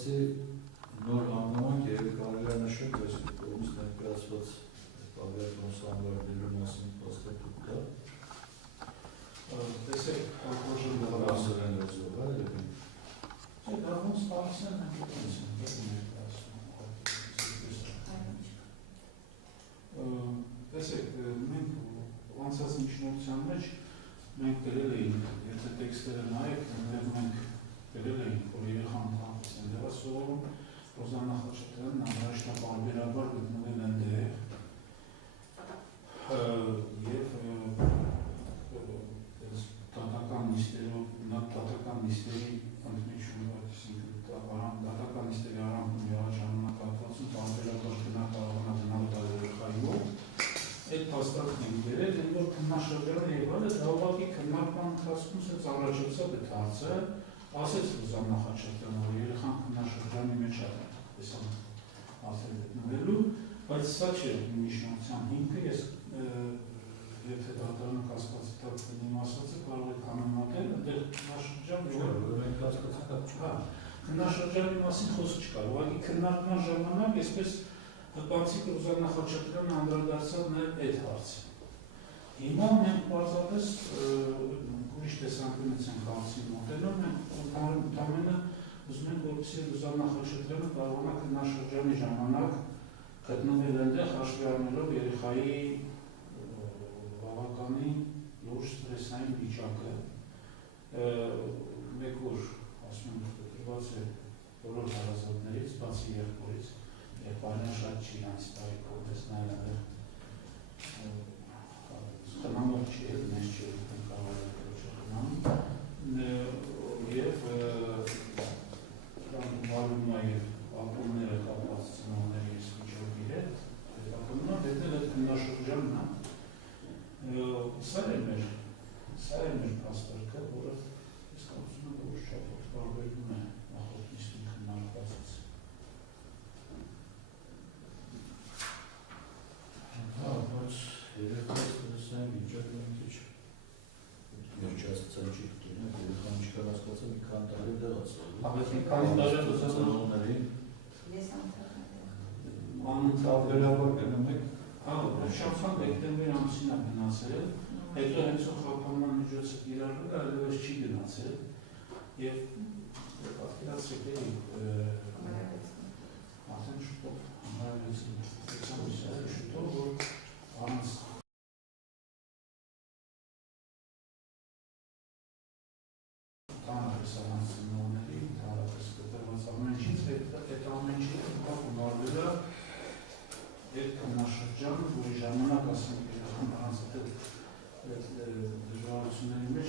բացի նոր հանգամանք երևի կարելի է նշել, որ կողմից ներկայացված Պավիա Կոնսանվարդելու մասին փաստաթուղթ կա։ Տեսեք, կոնկրետ դասերեն լեզվով, այլ դա ոնց տալսեն տեսեք, մենք անցած միջնորդության մեջ մենք գրել էինք, եթե տեքստերը նայեք, մենք գրել էինք, որ երեխան տանքսեն դերա սովորում, Ռոզաննա Խաչատրյանն անհրաժեշտապարբերաբար գտնվել են դեր և դատական նիստերի ընդմիջում դատական նիստերի արանքում եղած ժամանակահատվածում պարբերաբար կարող է գնալ երեխայի մոտ այդ փաստարկն ենք գրել, ընդ որ քննաշրջանը եւ այլը դա ուղղակի քննարկման ընթացքում ցած առաջացավ այդ հարցը, ասեց Ռոզաննա Խաչատրյանը, որ երեխան քննաշրջանի մեջ է տեսան ասել գտնվելու, բայց սա չէ միջնորդության հիմքը, ես եթե դատարանը կասկածի տակ իմ ասածը կարող եք համեմատել, այնտեղ քննաշրջանի մասին խոսք չկար, ուղղակի քննարկման ժամանակ այսպես բացիկ Ռոզաննա Խաչատրյանը անդրադարձավ նաև այդ հարցին։ Հիմա մենք պարզապես ուրիշ տեսանկյունից ենք հարցին մոտենում, մենք ընդամենը ուզում ենք, որպեսզի Ռոզաննա Խաչատրյանը կարողանա քննաշրջանի ժամանակ գտնվել այնտեղ հաշվի առնելով երեխայի բավականին լուրջ ստրեսային վիճակը, մեկ որ ասում ենք տրված է բոլոր հարազատներից, բացի եղբորից, եղբայրն շատ չի իրենց տարիք, որպես նաև խնամող չի, մեզ չի կարող է խնամ, և վարում նաև ապրումները կապված ծնողների վիճակի հետ, ապրումնա դետել այդ քննաշրջանն է, սա է մեր փաստարկը, որը ես կարծում եմ, որ շատով տարբերվում է նախորդ նիստին քննարկվածից։ Բայց երեխայից դրսային վիճակը մի քիչ վերջացած չի գտնում, երեխան ինչքան հասկացա մի քանի տարի դեղացել։ Բայց մի քանի տարի ծնողների անընդհատաբար գնում եք, շաբաթ դեկտեմբեր ամսին է գնացել, հետո հենց խափանման միջոցը կիրառվել, այլևս չի գնացել, և պատկերացրեք արդեն շուտով շուտով, որ առանց տանրես առանց ծնողների, հարապես կտրված ամեն ինչից, այդ ամեն ինչի ունարվել է այդ քննաշրջանը, որի ժամանակ ասենք երեխան առանց այդ դժվարությունների մեջ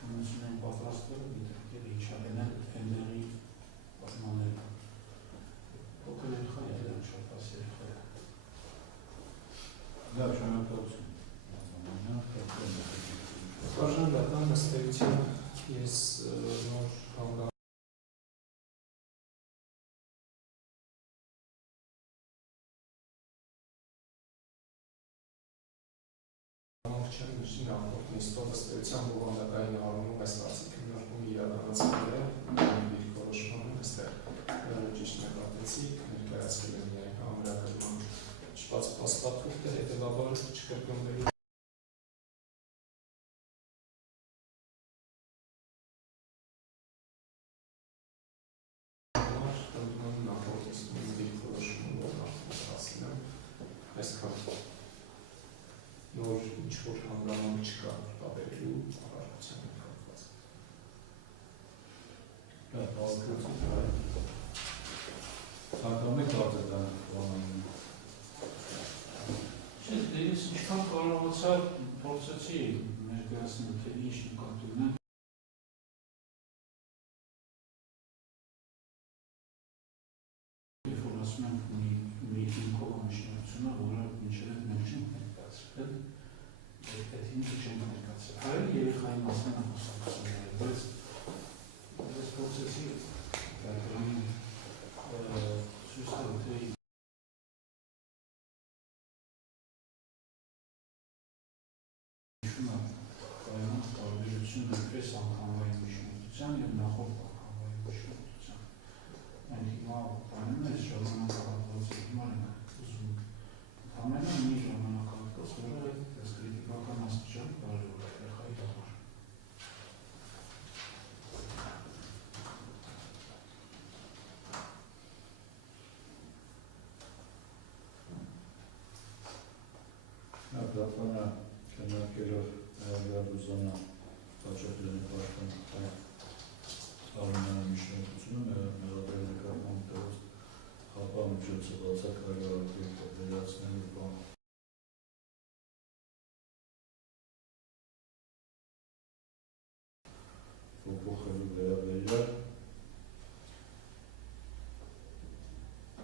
քննություններին պատրաստվել դիտարկել իջարել են էնդերի պատմաները։ Փոքր երեխա է, շատաս երեխա է։ Դա շնորհակալություն։ Բաժանական ըստեյության ես նոր հանգամ չեմ նշին ամբողջ նիստով ըստեյության բովանդակային առումով այս հարցի քննարկումը իրականացվել է դիրքորոշումը այստեղ ճիշտ նկատեցիք, ներկայացվել է միայն համարակրման չված փաստաթուղթը, հետևաբար չկրկնվելու նոր ինչ-որ հանգամանք չկա տաբերելու առարկության կապված։ Ցանկանում եք արձագանք բանալին։ Չէ, ես ինչքան կարողացա փորձեցի ներկայացնել, թե ինչ նկատի ունեմ։ Որ ասում ենք մի ինքով ամիշնությունը, որը մինչև այդ մենք չենք ներկայացրել, այդ հիմքը չենք ներկայացրել։ Հայ երեխայի մասին եմ խոսակցում, բայց ես փորձեցի դրամի ցույց տալ, թե տարբերությունը պես անգամվային միջնորդության և նախորդ անգամվային միջնորդության։ Մենք հիմա բանում ես ժամանակահատվածի հիմա ենք ուզում ամենը մի ժամանակահատված, որը այս կրիտիկական աստիճան կարևոր է երեխայի համար։ Ապրապանը քննարկելով Գարդուզյանը Խաչատրյանի պաշտպան Արմենյանի միջնորդությունը մեղադրել նկատմամբ տվեց խապա միջոցը բացակ հայրարարի վերացնելու բան փոփոխելու վերաբերյալ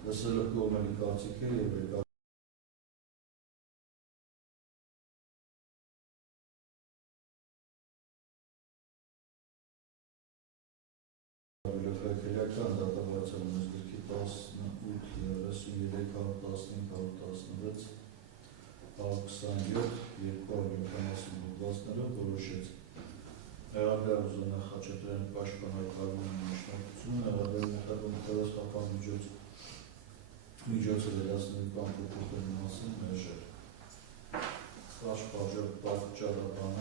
լսելով կողմերի կարծիքները եւ Հայքելական դատավարության մզգրքի 18-33-15-16 227 բացներով որոշեց Գարդուզյանը Խաչատրյանի պաշտպան Արմենյանի միջնորդությունը մեղադրել տվեց խապա միջոցը վերացնելու կամ փոփոխելու մասին մերժել։ Պատճառաբան